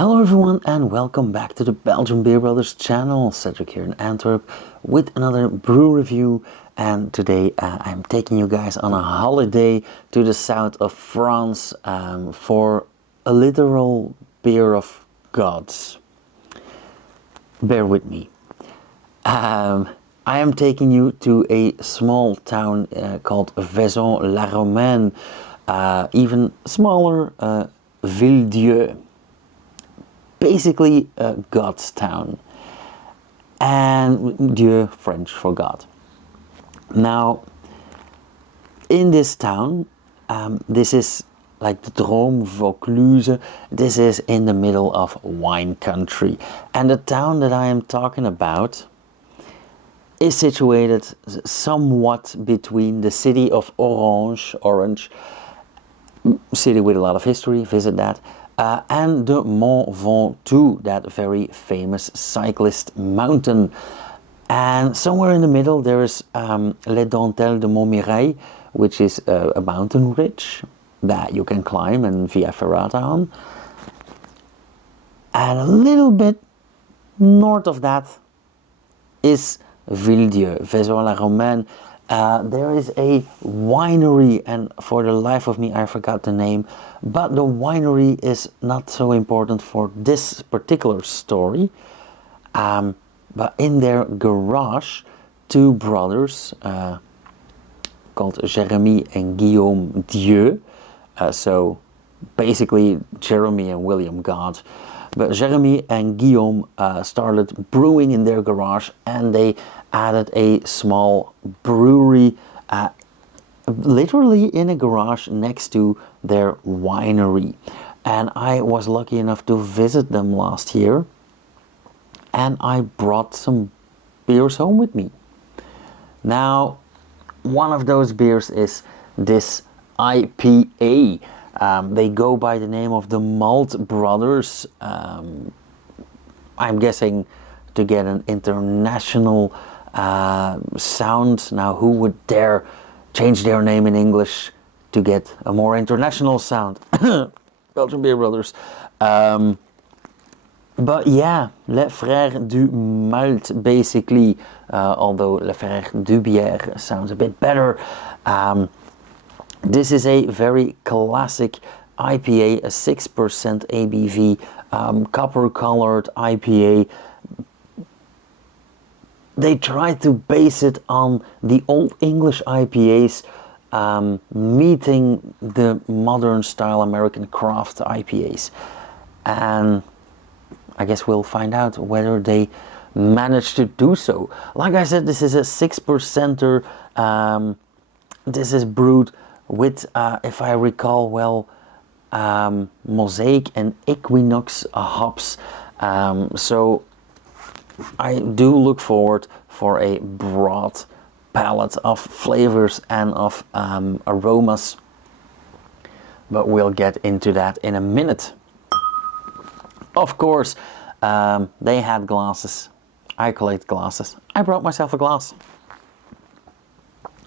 Hello everyone and welcome back to the Belgian Beer Brothers channel. Cedric here in Antwerp with another brew review, and today I'm taking you guys on a holiday to the south of France for a literal beer of gods. Bear with me. I am taking you to a small town called Vaison-la-Romaine, even smaller, Ville-Dieu. Basically a God's town, and Dieu, French for God. Now, in this town, this is like the Droom, Vaucluse. This is in the middle of wine country, and the town that I am talking about is situated somewhat between the city of Orange, city with a lot of history, visit that, and the Mont Ventoux, that very famous cyclist mountain. And somewhere in the middle there is Les Dentelles de Montmirail, which is a mountain ridge that you can climb and via ferrata on. And a little bit north of that is Ville-Dieu, Vaison-la-Romaine. There is a winery, and for the life of me I forgot the name, but the winery is not so important for this particular story. But in their garage, two brothers called Jérémy and Guillaume Dieu, so basically Jeremy and William God, but Jérémy and Guillaume started brewing in their garage, and they added a small brewery literally in a garage next to their winery. And I was lucky enough to visit them last year, and I brought some beers home with me. Now, one of those beers is this IPA. They go by the name of the Malt Brothers. I'm guessing to get an international sound. Now, who would dare change their name in English to get a more international sound? Belgian Beer Brothers. But yeah, Les Frères du Malt, basically, although Les Frères du Bière sounds a bit better. This is a very classic IPA, a 6% ABV, copper-colored IPA. They tried to base it on the old English IPAs, meeting the modern-style American craft IPAs. And I guess we'll find out whether they managed to do so. Like I said, this is a 6%er. This is brewed with, if I recall well, Mosaic and Equinox hops. So I do look forward for a broad palette of flavors and of aromas, but we'll get into that in a minute. Of course, they had glasses. I collect glasses. I brought myself a glass.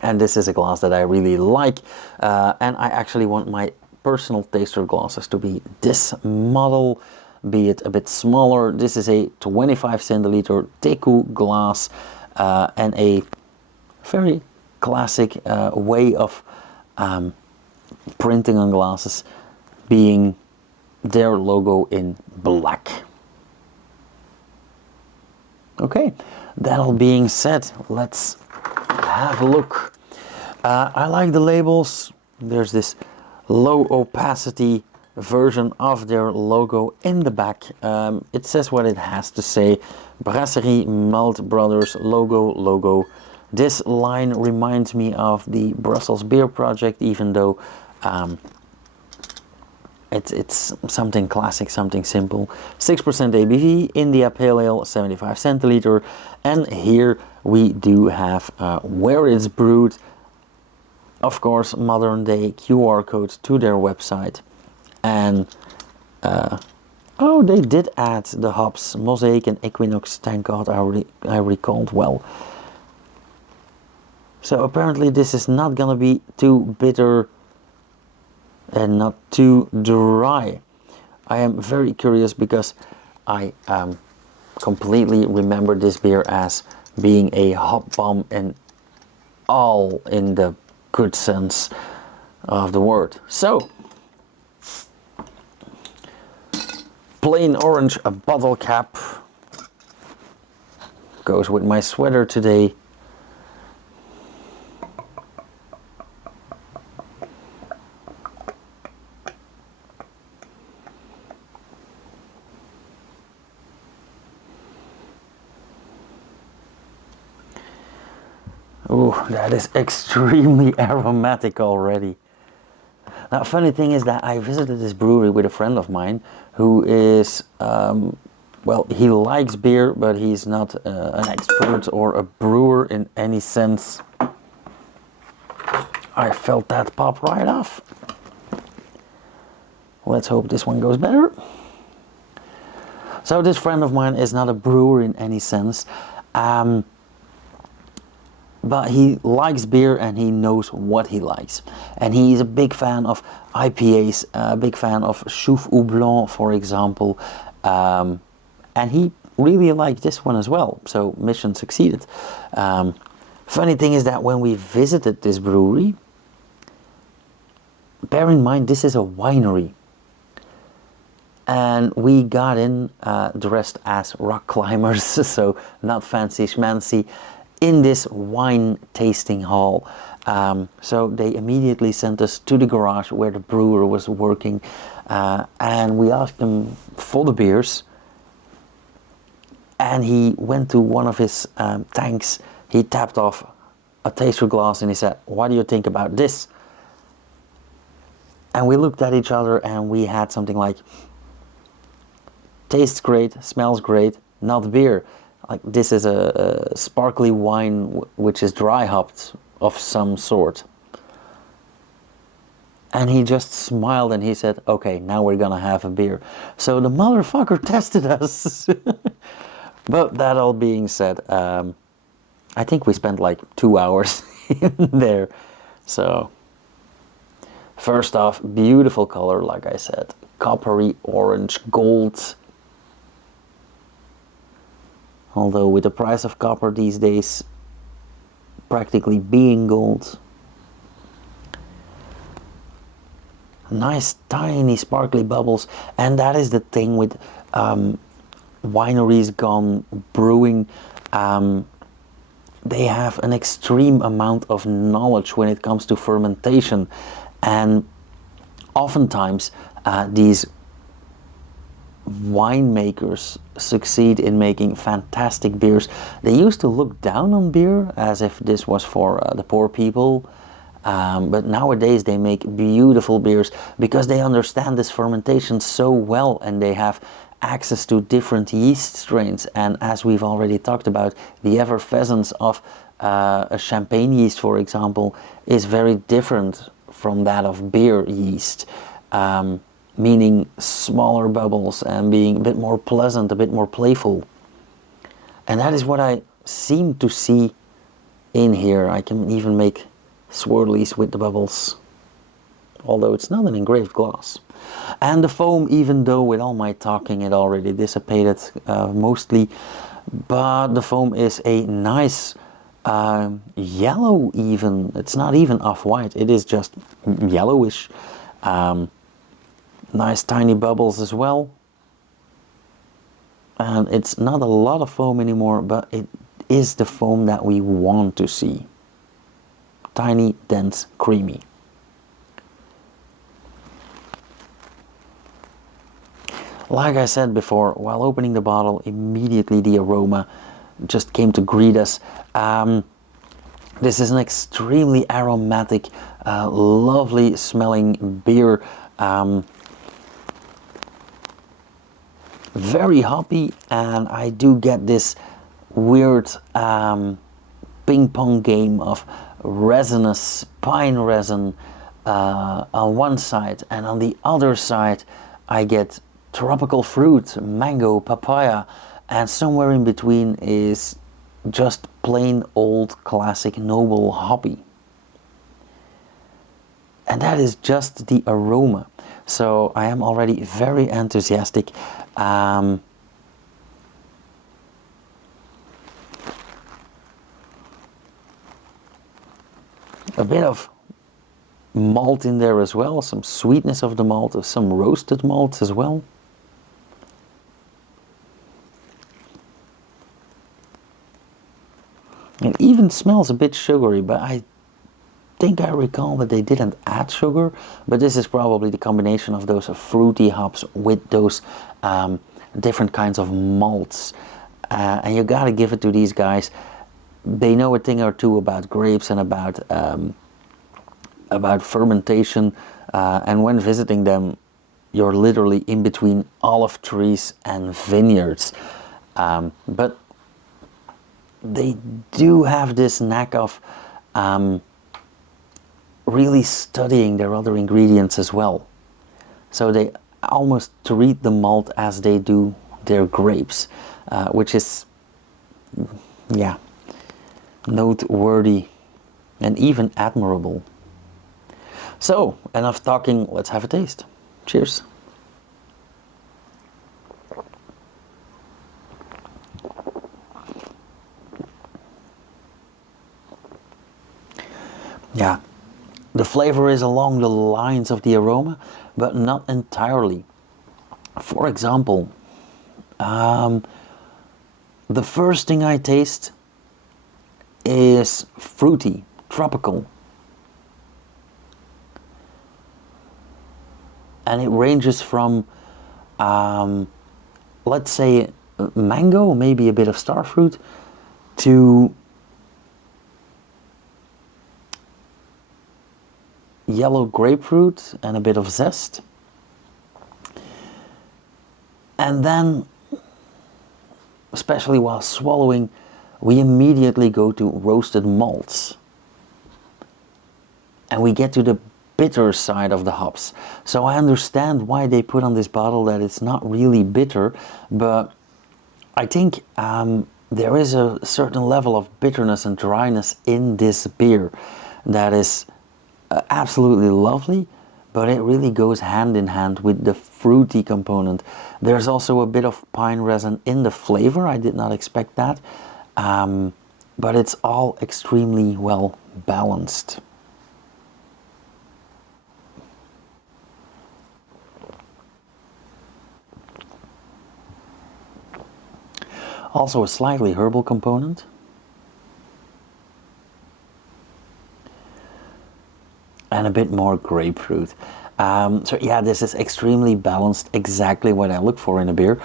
And this is a glass that I really like, and I actually want my personal taster glasses to be this model, be it a bit smaller. This is a 25 centiliter Teku glass, and a very classic way of printing on glasses, being their logo in black. Okay, that all being said, let's have a look. I like the labels. There's this low opacity version of their logo in the back. It says what it has to say. Brasserie Malt Brothers logo. This line reminds me of the Brussels Beer Project, even though it's something classic, something simple. 6% ABV, India Pale Ale, 75 centiliter. And here we do have where it's brewed. Of course, modern day QR code to their website. And oh, they did add the hops, Mosaic and Equinox. Thank God, I recalled well. So apparently this is not gonna be too bitter and not too dry. I am very curious because I completely remember this beer as being a hop bomb and all in the good sense of the word. So, plain orange, a bottle cap, goes with my sweater today. Ooh, that is extremely aromatic already. Now, funny thing is that I visited this brewery with a friend of mine who is, well, he likes beer, but he's not an expert or a brewer in any sense. I felt that pop right off. Let's hope this one goes better. So this friend of mine is not a brewer in any sense. But he likes beer and he knows what he likes. And he's a big fan of IPAs, a big fan of Chouffe Houblon, for example. And he really liked this one as well. So mission succeeded. Funny thing is that when we visited this brewery, bear in mind this is a winery. And we got in dressed as rock climbers, so not fancy schmancy, in this wine tasting hall. So they immediately sent us to the garage where the brewer was working, and we asked him for the beers, and he went to one of his tanks, he tapped off a taster glass and he said, "What do you think about this?" And we looked at each other and we had something like, "Tastes great, smells great, not beer." Like, this is a sparkly wine which is dry hopped of some sort. And he just smiled and he said, "Okay, now we're gonna have a beer." So the motherfucker tested us. But that all being said, I think we spent like 2 hours in there. So, first off, beautiful color, like I said. Coppery orange, gold. Although with the price of copper these days practically being gold. Nice tiny sparkly bubbles, and that is the thing with wineries gone brewing. They have an extreme amount of knowledge when it comes to fermentation, and oftentimes these winemakers succeed in making fantastic beers. They used to look down on beer as if this was for the poor people, but nowadays they make beautiful beers because they understand this fermentation so well, and they have access to different yeast strains. And as we've already talked about, the effervescence of a champagne yeast, for example, is very different from that of beer yeast. Meaning smaller bubbles and being a bit more pleasant, a bit more playful. And that is what I seem to see in here. I can even make swirlies with the bubbles, although it's not an engraved glass. And the foam, even though with all my talking it already dissipated mostly, but the foam is a nice yellow even. It's not even off-white, it is just yellowish. Nice tiny bubbles as well. And it's not a lot of foam anymore, but it is the foam that we want to see. Tiny, dense, creamy. Like I said before, while opening the bottle, immediately the aroma just came to greet us. This is an extremely aromatic, lovely smelling beer. Very hoppy, and I do get this weird ping pong game of resinous pine resin on one side, and on the other side I get tropical fruit, mango, papaya, and somewhere in between is just plain old classic noble hoppy. And that is just the aroma. So I am already very enthusiastic. A bit of malt in there as well, some sweetness of the malt, some roasted malts as well. It even smells a bit sugary, but I think I recall that they didn't add sugar, but this is probably the combination of those fruity hops with those different kinds of malts. And you gotta give it to these guys. They know a thing or two about grapes and about fermentation, and when visiting them, you're literally in between olive trees and vineyards. But they do have this knack of really studying their other ingredients as well. So they almost treat the malt as they do their grapes, which is, yeah, noteworthy and even admirable. So, enough talking, let's have a taste. Cheers. Yeah, the flavor is along the lines of the aroma, but not entirely. For example, the first thing I taste is fruity, tropical. And it ranges from, let's say, mango, maybe a bit of starfruit, to yellow grapefruit and a bit of zest. And then, especially while swallowing, we immediately go to roasted malts. And we get to the bitter side of the hops. So I understand why they put on this bottle that it's not really bitter, but I think there is a certain level of bitterness and dryness in this beer that is absolutely lovely, but it really goes hand in hand with the fruity component. There's also a bit of pine resin in the flavor. I did not expect that, but it's all extremely well balanced. Also a slightly herbal component. And a bit more grapefruit. So yeah, this is extremely balanced, exactly what I look for in a beer.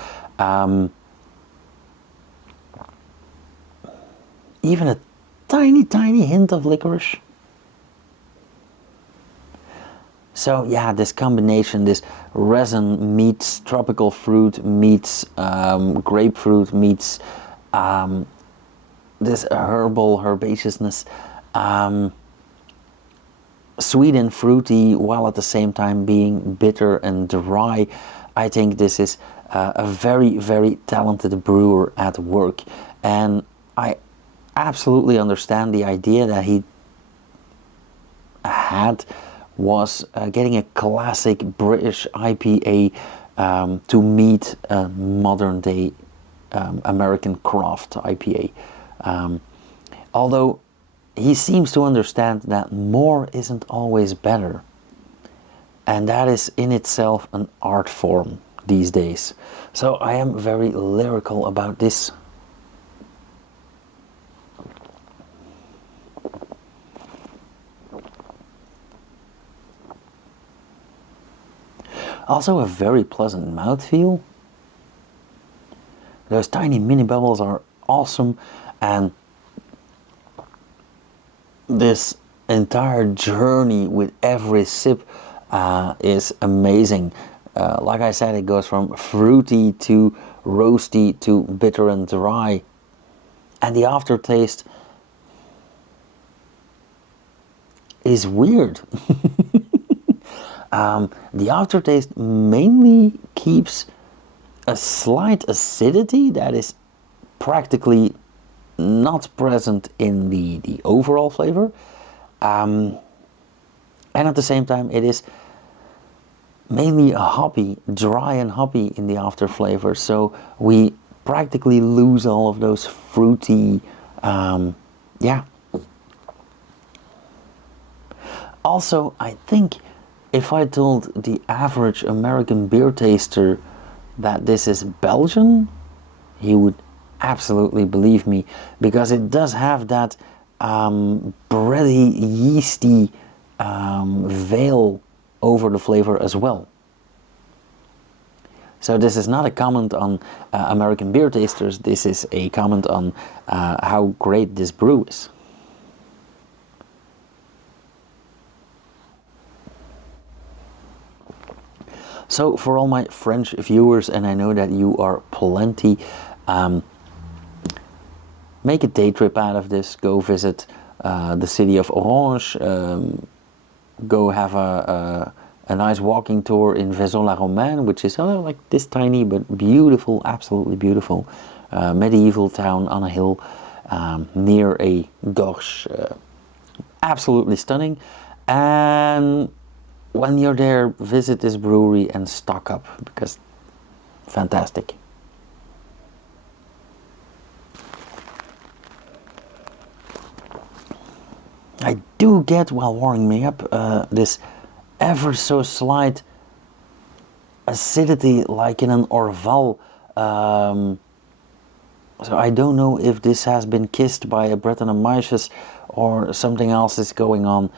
Even a tiny hint of licorice. So yeah, this combination, this resin meets tropical fruit, meets grapefruit, meets this herbal herbaceousness, sweet and fruity, while at the same time being bitter and dry. I think this is a very talented brewer at work, and I absolutely understand the idea that he had was getting a classic British IPA to meet a modern day American craft IPA. Although he seems to understand that more isn't always better. And that is in itself an art form these days. So I am very lyrical about this. Also a very pleasant mouthfeel. Those tiny mini bubbles are awesome, and this entire journey with every sip is amazing. Like I said, it goes from fruity to roasty to bitter and dry, and the aftertaste is weird. The aftertaste mainly keeps a slight acidity that is practically not present in the overall flavor, and at the same time it is mainly a hoppy, dry and hoppy in the after flavor. So we practically lose all of those fruity, yeah. Also, I think if I told the average American beer taster that this is Belgian, he would absolutely believe me, because it does have that bready, yeasty veil over the flavor as well. So this is not a comment on American beer tasters, this is a comment on how great this brew is. So for all my French viewers, and I know that you are plenty, make a day trip out of this. Go visit the city of Orange, go have a nice walking tour in Vaison-la-Romaine, which is like this tiny but beautiful, absolutely beautiful medieval town on a hill near a gorge. Absolutely stunning. And when you're there, visit this brewery and stock up, because fantastic. I do get, while warming me up, this ever so slight acidity like in an Orval. So I don't know if this has been kissed by a Brettanomyces or something else is going on,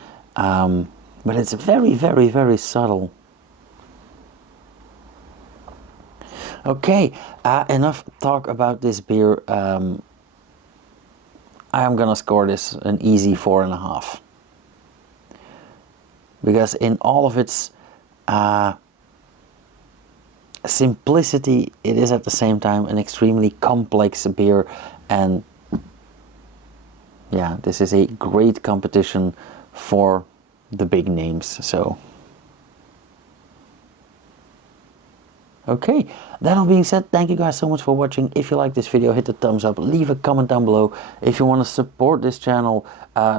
but it's very, very, very subtle. Okay, enough talk about this beer. I am gonna score this an easy 4.5, because in all of its simplicity, it is at the same time an extremely complex beer, and yeah, this is a great competition for the big names. So okay, that all being said, thank you guys so much for watching. If you like this video, hit the thumbs up, leave a comment down below. If you want to support this channel,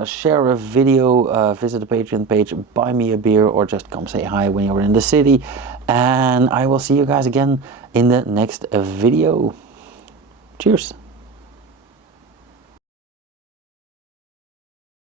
share a video, visit the Patreon page, buy me a beer, or just come say hi when you're in the city. And I will see you guys again in the next video. Cheers.